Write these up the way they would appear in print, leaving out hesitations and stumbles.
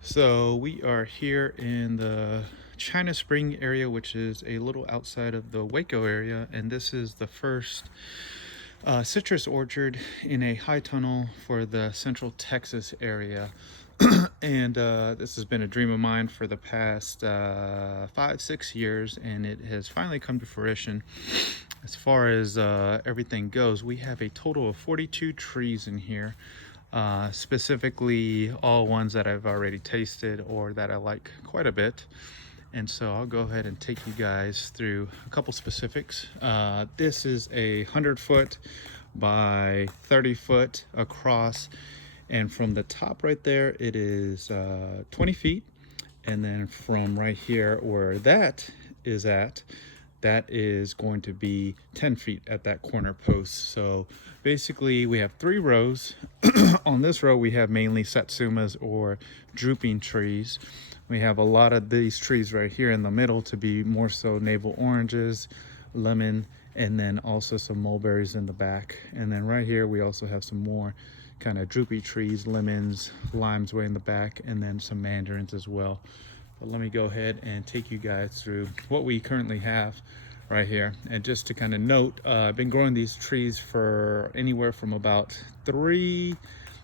So we are here in the China Spring area, which is a little outside of the Waco area, and this is the first citrus orchard in a high tunnel for the Central Texas area. And this has been a dream of mine for the past 5, 6 years, and it has finally come to fruition. As far as everything goes, we have a total of 42 trees in here, specifically all ones that I've already tasted or that I like quite a bit. And so I'll go ahead and take you guys through a couple specifics. This is a 100 foot by 30 foot across, and from the top right there it is 20 feet, and then from right here where that is at, that is going to be 10 feet at that corner post. So basically we have 3 rows. On this row we have mainly satsumas or drooping trees. We have a lot of these trees right here in the middle to be more so navel oranges, lemon, and then also some mulberries in the back. And then right here we also have some more kind of droopy trees, lemons, limes way in the back, and then some mandarins as well. But let me go ahead and take you guys through what we currently have right here. And just to kind of note, I've been growing these trees for anywhere from about 3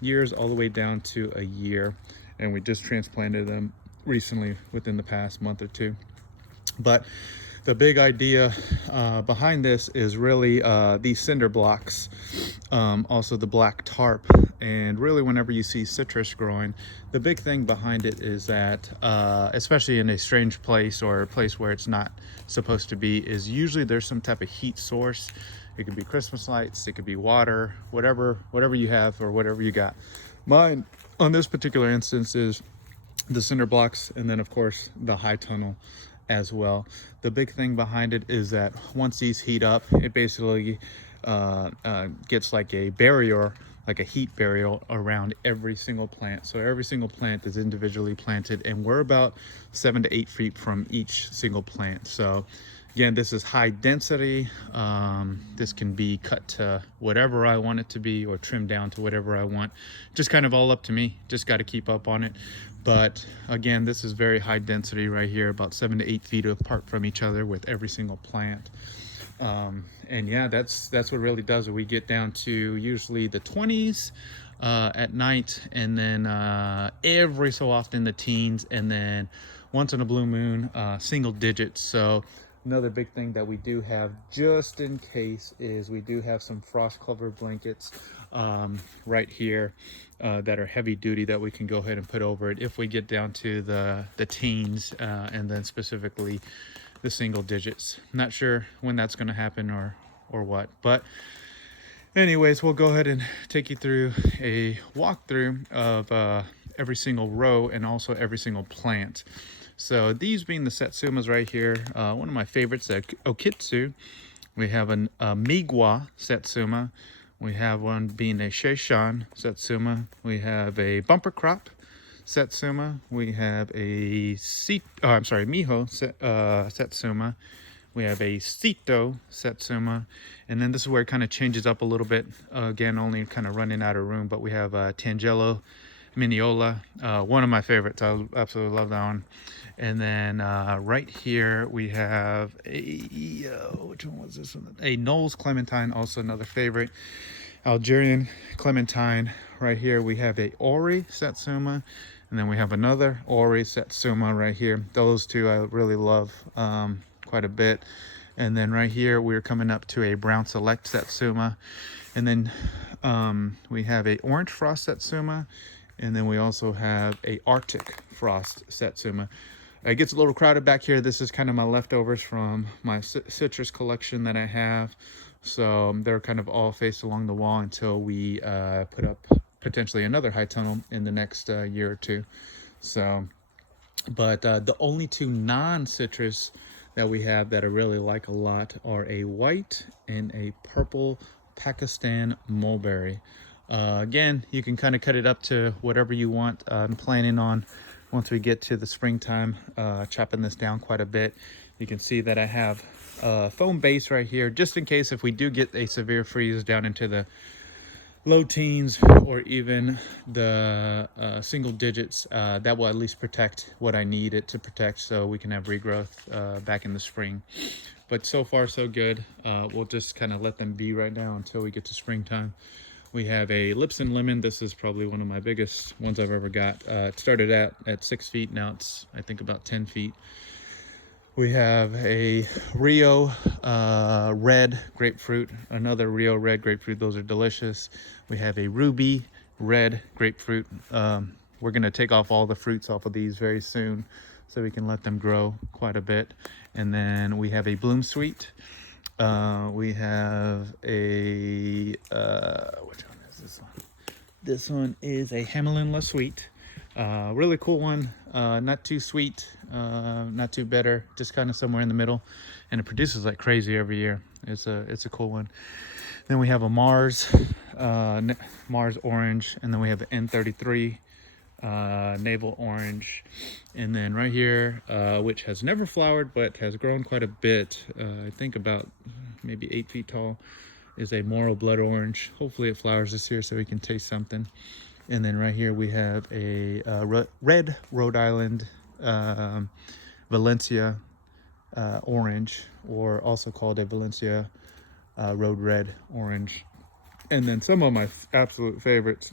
years all the way down to a year, and we just transplanted them recently within the past month or two. But the big idea behind this is really these cinder blocks, also the black tarp. And really whenever you see citrus growing, the big thing behind it is that especially in a strange place or a place where it's not supposed to be, is usually there's some type of heat source. It could be Christmas lights, it could be water, whatever you have or whatever you got. Mine on this particular instance is the cinder blocks, and then of course the high tunnel as well. The big thing behind it is that once these heat up, it basically gets like a barrier, like a heat barrier around every single plant. So every single plant is individually planted, and we're about 7 to 8 feet from each single plant. So again, this is high density. This can be cut to whatever I want it to be or trimmed down to whatever I want. Just kind of all up to me. Just got to keep up on it. But again, this is very high density right here, about 7 to 8 feet apart from each other with every single plant. And yeah, that's what really does it. We get down to usually the 20s at night, and then every so often the teens, and then once in a blue moon, single digits. So another big thing that we do have just in case is we do have some frost covered blankets right here that are heavy duty that we can go ahead and put over it if we get down to the teens, and then specifically the single digits. Not sure when that's going to happen or what, but anyways, we'll go ahead and take you through a walkthrough of every single row and also every single plant. So these being the satsumas right here, one of my favorites, Okitsu. We have a Migwa satsuma. We have one being a Sheishan satsuma. We have a bumper crop satsuma. We have a Miho satsuma. We have a Sito satsuma. And then this is where it kind of changes up a little bit. Again, only kind of running out of room, but we have Tangelo Miniola, one of my favorites. I absolutely love that one. And then right here we have which one was this one? A Knowles Clementine, also another favorite. Algerian Clementine. Right here we have a Ori Satsuma, and then we have another Ori Satsuma right here. Those two I really love quite a bit. And then right here we're coming up to a Brown Select Satsuma, and then we have a Orange Frost Satsuma, and then we also have a Arctic Frost Satsuma. It gets a little crowded back here. This is kind of my leftovers from my citrus collection that I have. So they're kind of all faced along the wall until we put up potentially another high tunnel in the next year or two. So, but the only two non-citrus that we have that I really like a lot are a white and a purple Pakistan mulberry. Again, you can kind of cut it up to whatever you want. I'm planning on, once we get to the springtime, chopping this down quite a bit. You can see that I have a foam base right here, just in case if we do get a severe freeze down into the low teens or even the single digits, that will at least protect what I need it to protect, so we can have regrowth back in the spring. But so far so good. We'll just kind of let them be right now until we get to springtime. We have a Lipson lemon. This is probably one of my biggest ones I've ever got. It started at 6 feet. Now it's, I think, about 10 feet. We have a Rio red grapefruit, another Rio red grapefruit. Those are delicious. We have a Ruby red grapefruit. We're gonna take off all the fruits off of these very soon so we can let them grow quite a bit. And then we have a Bloom Sweet. We have a, which one is this one? This one is a Hamelin La Sweet. Really cool one. Not too sweet, not too bitter, just kind of somewhere in the middle. And it produces like crazy every year. It's a cool one. Then we have a Mars, Mars Orange, and then we have an N33 Navel Orange. And then right here, which has never flowered but has grown quite a bit, I think about maybe 8 feet tall, is a Morrow Blood Orange. Hopefully it flowers this year so we can taste something. And then right here we have a red Rhode Island Valencia orange, or also called a Valencia Road Red Orange. And then some of my absolute favorites,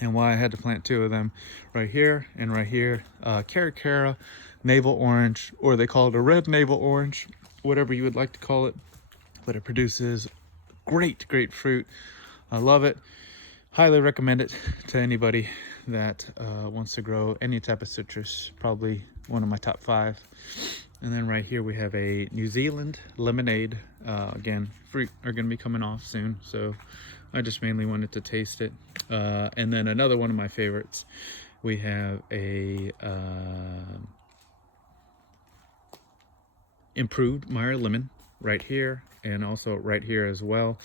and why I had to plant two of them, right here and right here, Caracara Navel Orange, or they call it a red navel orange, whatever you would like to call it. But it produces great fruit. I love it. Highly recommend it to anybody that wants to grow any type of citrus. Probably one of my top 5. And then right here we have a New Zealand lemonade. Again, fruit are going to be coming off soon, so I just mainly wanted to taste it. And then another one of my favorites, we have a improved Meyer lemon right here, and also right here as well.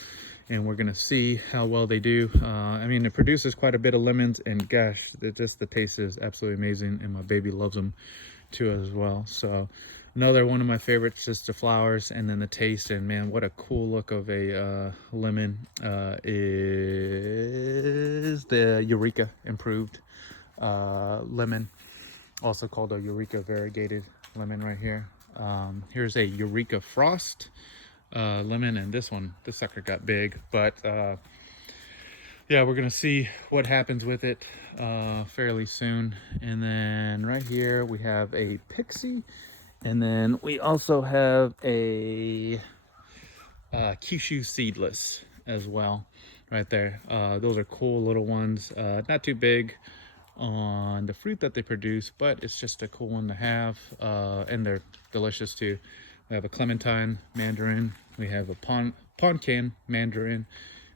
And we're gonna see how well they do. I mean, it produces quite a bit of lemons, and gosh, the taste is absolutely amazing, and my baby loves them too as well. So another one of my favorites, just the flowers and then the taste. And man, what a cool look of a lemon is the Eureka improved lemon, also called a Eureka variegated lemon right here. Here's a Eureka Frost lemon, and this sucker got big, but yeah, we're gonna see what happens with it fairly soon. And then right here we have a Pixie, and then we also have a Kyushu Seedless as well right there. Those are cool little ones, not too big on the fruit that they produce, but it's just a cool one to have, and they're delicious too. We have a Clementine Mandarin, we have a Poncan Mandarin,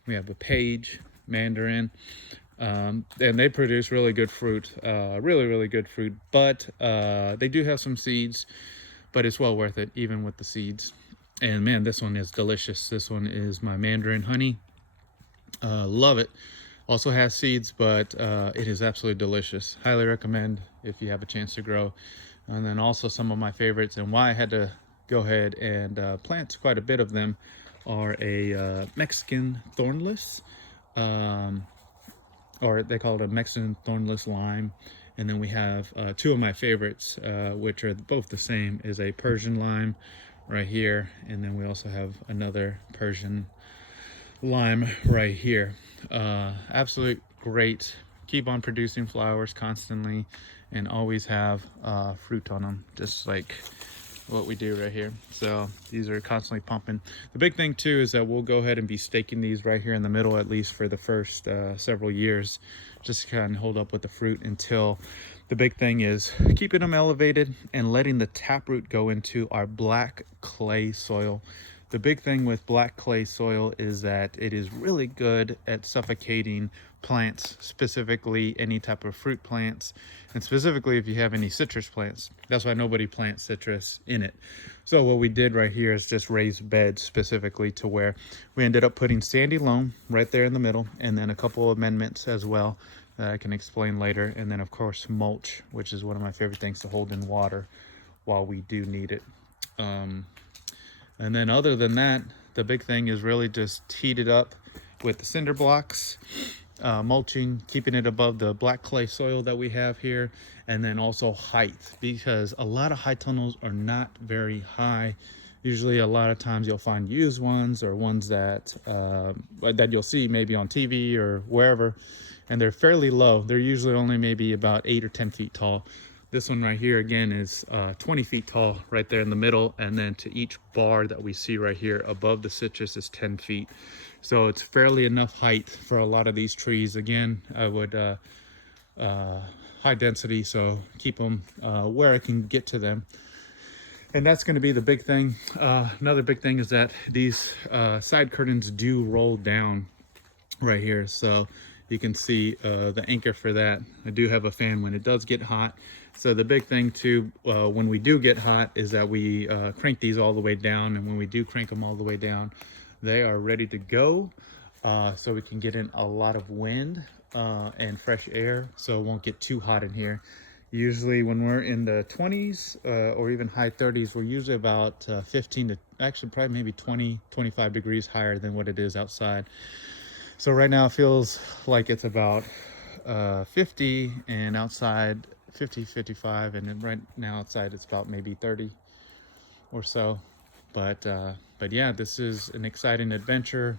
we have a Page Mandarin, and they produce really good fruit, really good fruit. But they do have some seeds, but it's well worth it even with the seeds. And man, this one is delicious. This one is my Mandarin Honey. Love it. Also has seeds, but it is absolutely delicious. Highly recommend if you have a chance to grow. And then also some of my favorites, and why I had to go ahead and plant quite a bit of them, are a Mexican Thornless, or they call it a Mexican Thornless Lime. And then we have two of my favorites, which are both the same, is a Persian Lime right here. And then we also have another Persian Lime right here. Absolute great. Keep on producing flowers constantly and always have fruit on them, just like what we do right here. So these are constantly pumping. The big thing too is that we'll go ahead and be staking these right here in the middle, at least for the first several years, just to kind of hold up with the fruit until the big thing is keeping them elevated and letting the taproot go into our black clay soil. The big thing with black clay soil is that it is really good at suffocating plants, specifically any type of fruit plants, and specifically if you have any citrus plants. That's why nobody plants citrus in it. So what we did right here is just raise beds specifically to where we ended up putting sandy loam right there in the middle, and then a couple amendments as well that I can explain later. And then of course mulch, which is one of my favorite things to hold in water while we do need it. And then other than that, the big thing is really just heat it up with the cinder blocks, mulching, keeping it above the black clay soil that we have here, and then also height, because a lot of high tunnels are not very high. Usually a lot of times you'll find used ones or ones that that you'll see maybe on TV or wherever, and they're fairly low. They're usually only maybe about 8 or 10 feet tall. This one right here again is 20 feet tall right there in the middle, and then to each bar that we see right here above the citrus is 10 feet. So it's fairly enough height for a lot of these trees. Again, I would high density, so keep them where I can get to them. And that's going to be the big thing. Another big thing is that these side curtains do roll down right here, so you can see the anchor for that. I do have a fan when it does get hot. So the big thing too, when we do get hot, is that we crank these all the way down, and when we do crank them all the way down, they are ready to go, so we can get in a lot of wind and fresh air, so it won't get too hot in here. Usually when we're in the 20s or even high 30s, we're usually about 15 to actually probably maybe 20, 25 degrees higher than what it is outside. So right now it feels like it's about 50, and outside 50, 55, and then right now outside it's about maybe 30 or so. But yeah, this is an exciting adventure.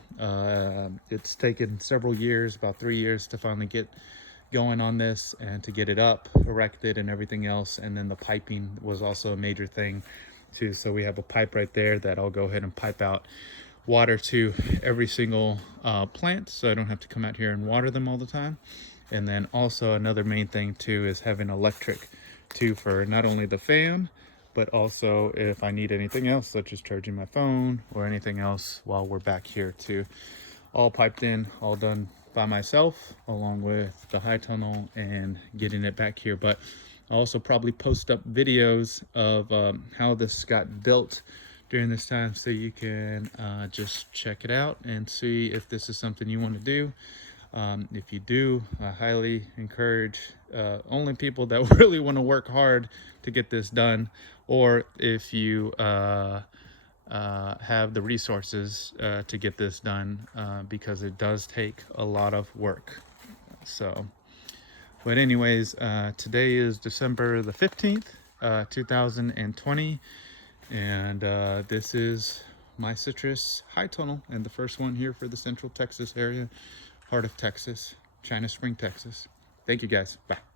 It's taken several years, about 3 years, to finally get going on this and to get it up, erected, and everything else. And then the piping was also a major thing too. So we have a pipe right there that I'll go ahead and pipe out water to every single plant, so I don't have to come out here and water them all the time. And then also another main thing too is having electric too, for not only the fan, but also if I need anything else, such as charging my phone or anything else while we're back here too. All piped in, all done by myself, along with the high tunnel and getting it back here. But I'll also probably post up videos of how this got built during this time, so you can just check it out and see if this is something you want to do. If you do, I highly encourage only people that really want to work hard to get this done, or if you have the resources to get this done, because it does take a lot of work. So, but anyways, today is December the 15th, 2020, and this is my citrus high tunnel, and the first one here for the Central Texas area, heart of Texas, China Spring, Texas. Thank you guys. Bye.